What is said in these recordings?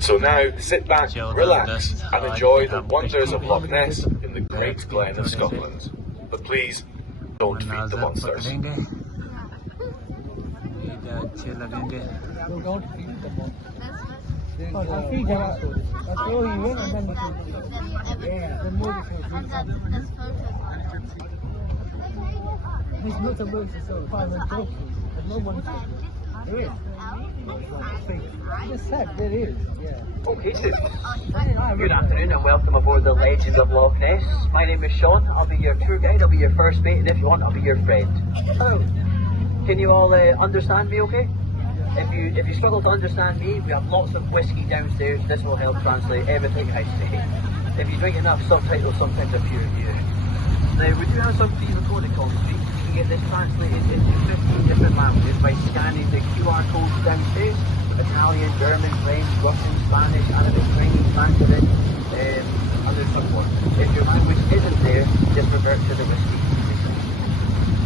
So now sit back, relax and enjoy the wonders of Loch Ness in the Great Glen of Scotland. But please, don't feed the monsters. Okay, Steve. Good afternoon and welcome aboard the Legends of Loch Ness. My name is Sean. I'll be your tour guide, I'll be your first mate, and if you want, I'll be your friend. Hello. Can you all understand me okay? If you struggle to understand me, we have lots of whiskey downstairs. This will help translate everything I say. If you drink enough subtitles, sometimes appear here. Now, we do have some pre-recorded calls to speak. You can get this translated into 15 different languages by scanning the QR codes downstairs. Italian, German, French, Russian, Spanish, Arabic, Chinese, Mandarin, and there's some more. If your language isn't there, just revert to the whiskey.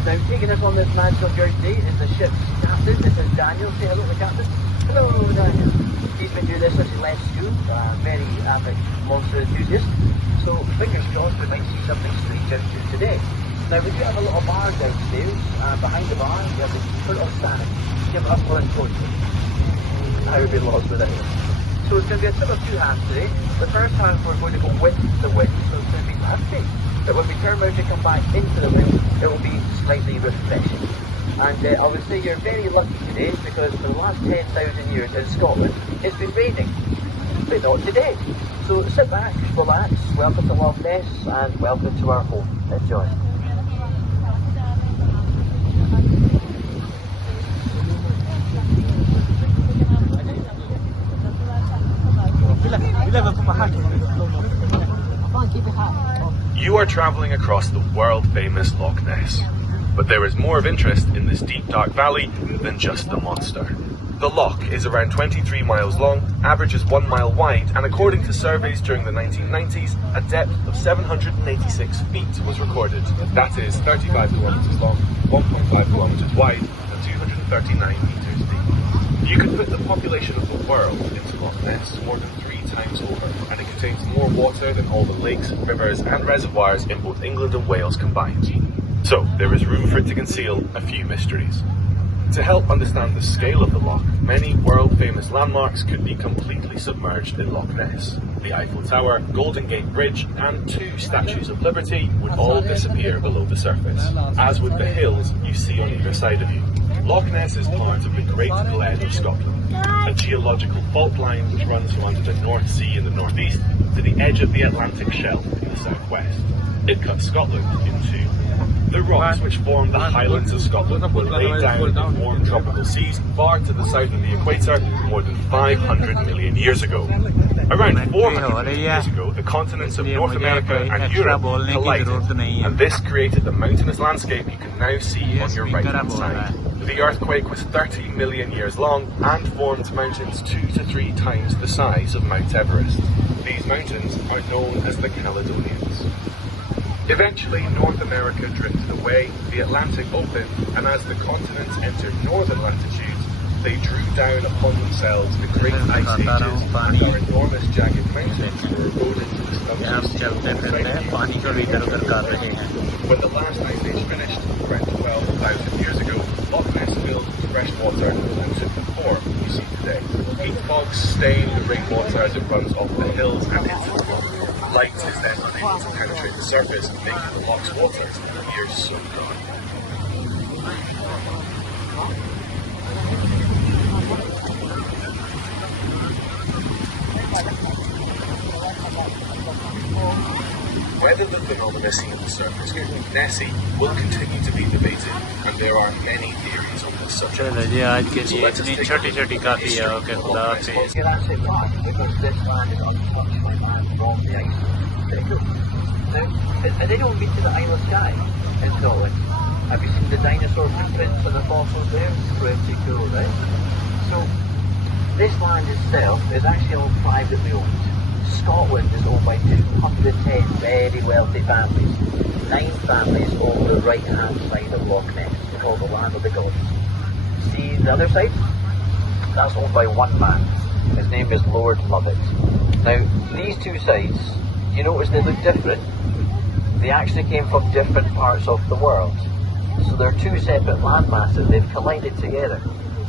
Now, taking us on this magical journey today is the ship's captain. This is Daniel. Say hello to the captain. Hello, Daniel. He's been doing this since he left school. Very avid monster enthusiast. So, fingers crossed we might see something strange out here today. Now, we do have a little bar downstairs. Behind the bar, we have the Keeper of Sanity. Give us one torture. I would be lost without it. So it's going to be a tale of two halves today. The first half we're going to go with the wind, so it's going to be fancy. But when we turn around to come back into the wind, it will be slightly refreshing. And I would say you're very lucky today because for the last 10,000 years in Scotland, it's been raining. But not today. So sit back, relax, welcome to Loch Ness, and welcome to our home. Enjoy. You are travelling across the world-famous Loch Ness, but there is more of interest in this deep dark valley than just the monster. The loch is around 23 miles long, averages 1 mile wide, and according to surveys during the 1990s, a depth of 786 feet was recorded. That is 35 kilometres long, 1.5 kilometres wide, and 239 metres deep. You could put the population of the world into Loch Ness more than 3 times over, and it contains more water than all the lakes, rivers and reservoirs in both England and Wales combined. So there is room for it to conceal a few mysteries. To help understand the scale of the loch, many world-famous landmarks could be completely submerged in Loch Ness. The Eiffel Tower, Golden Gate Bridge and 2 statues of Liberty would all disappear below the surface, as would the hills you see on either side of you. Loch Ness is part of the Great Glen of Scotland, a geological fault line which runs from under the North Sea in the northeast to the edge of the Atlantic Shelf in the southwest. It cuts Scotland in 2. The rocks which form the Highlands of Scotland were laid down in warm tropical seas far to the south of the equator more than 500 million years ago. Around 400 million years ago, the continents of North America and Europe collided, and this created the mountainous landscape you can now see on your right-hand side. The earthquake was 30 million years long and formed mountains 2 to 3 times the size of Mount Everest. These mountains are known as the Caledonians. Eventually, North America drifted away, the Atlantic opened, and as the continents entered northern latitudes, they drew down upon themselves the great ice ages, and our enormous jagged mountains were eroded to the stumps. When the last ice age finished, around 12,000 years ago, Loch Ness filled with fresh water and took the form you see today. Heat fogs stain the rainwater as it runs off the hills and into the loch. Light is then unable to penetrate the surface, making the loch's water appear so dry. Whether the phenomena seen at the surface here Loch Nessie will continue to be debated, and there are many theories on this subject. So let us take a look at the history of Loch Ness. And they don't meet to the Isle of Skye in Scotland. Have you seen the dinosaur footprints and the fossils there? It's pretty cool, right? So, this land itself is actually all privately owned. Scotland is owned by 210 very wealthy families. 9 families own the right-hand side of Loch Ness, called the Land of the Gods. See the other side? That's owned by 1 man. His name is Lord Lovett. Now, these two sites, you notice they look different. They actually came from different parts of the world. So they're two separate landmasses, they've collided together.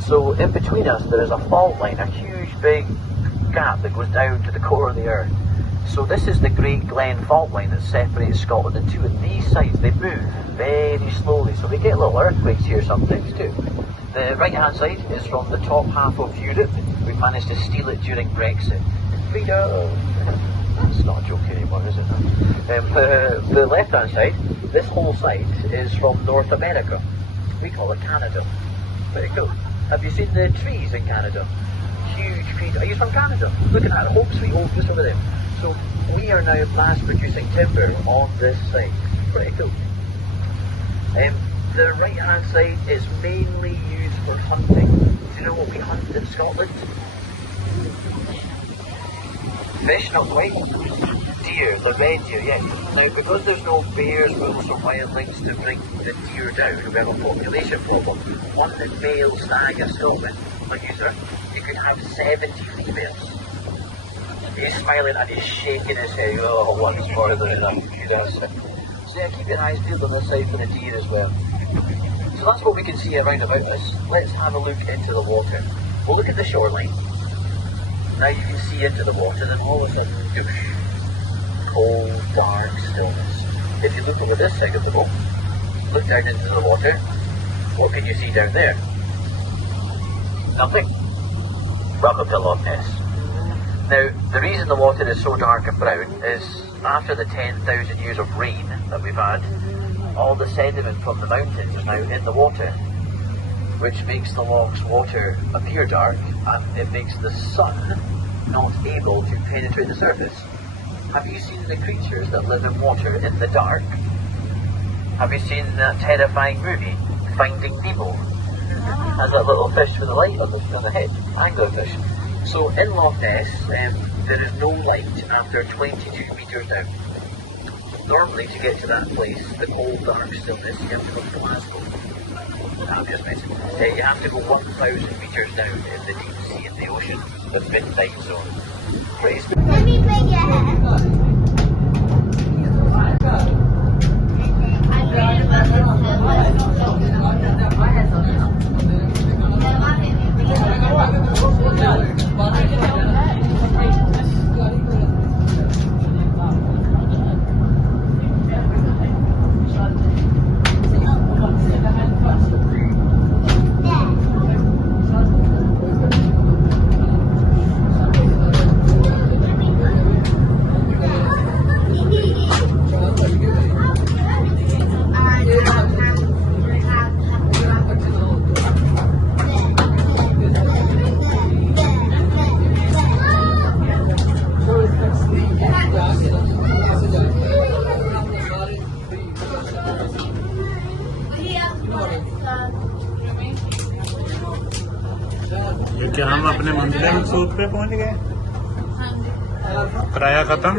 So in between us there is a fault line, a huge big gap that goes down to the core of the earth. So this is the Great Glen fault line that separates Scotland in two, and these sites, they move very slowly, so we get little earthquakes here sometimes too. The right hand side is from the top half of Europe. We managed to steal it during Brexit. Freedom! It's not a joke anymore, is it? The left hand side, this whole site is from North America. We call it Canada. Very cool. Have you seen the trees in Canada? Huge trees. Are you from Canada? Look at that, home sweet home just over there. So we are now mass producing timber on this site. Pretty cool. The right hand side is mainly used for hunting. Do you know what we hunt in Scotland? Fish, not quite. Deer, the red deer, yes. Now, because there's no bears, wolves or wildlings to bring the deer down, we have a population problem. One male stag in Scotland, like you sir, you could have 70 females. He's smiling and he's shaking his head. Oh, one's more than enough. He does. So yeah, keep your eyes peeled on the side for the deer as well. So that's what we can see around about us. Let's have a look into the water. We'll look at the shoreline. Now you can see into the water, then all of a sudden, douche. Cold, dark stillness. If you look over this side of the boat, look down into the water, what can you see down there? Nothing. Welcome to Loch Ness. Now, the reason the water is so dark and brown is after the 10,000 years of rain that we've had, all the sediment from the mountains is now in the water, which makes the loch's water appear dark, and it makes the sun not able to penetrate the surface. Have you seen the creatures that live in water in the dark? Have you seen that terrifying movie, Finding Nemo? Has that little fish with a light on the head, anglerfish. So in Loch Ness, there is no light after 22 metres down. Normally, to get to that place, the cold, dark stillness, you have to go to Glasgow. I'm just messing. You have to go 1,000 metres down in the deep sea in the ocean with midnight zone. Pretty spooky. Let me bring your hair. क्या हम अपने मंजिला मकसूद पे पहुंच गए? किराया खत्म।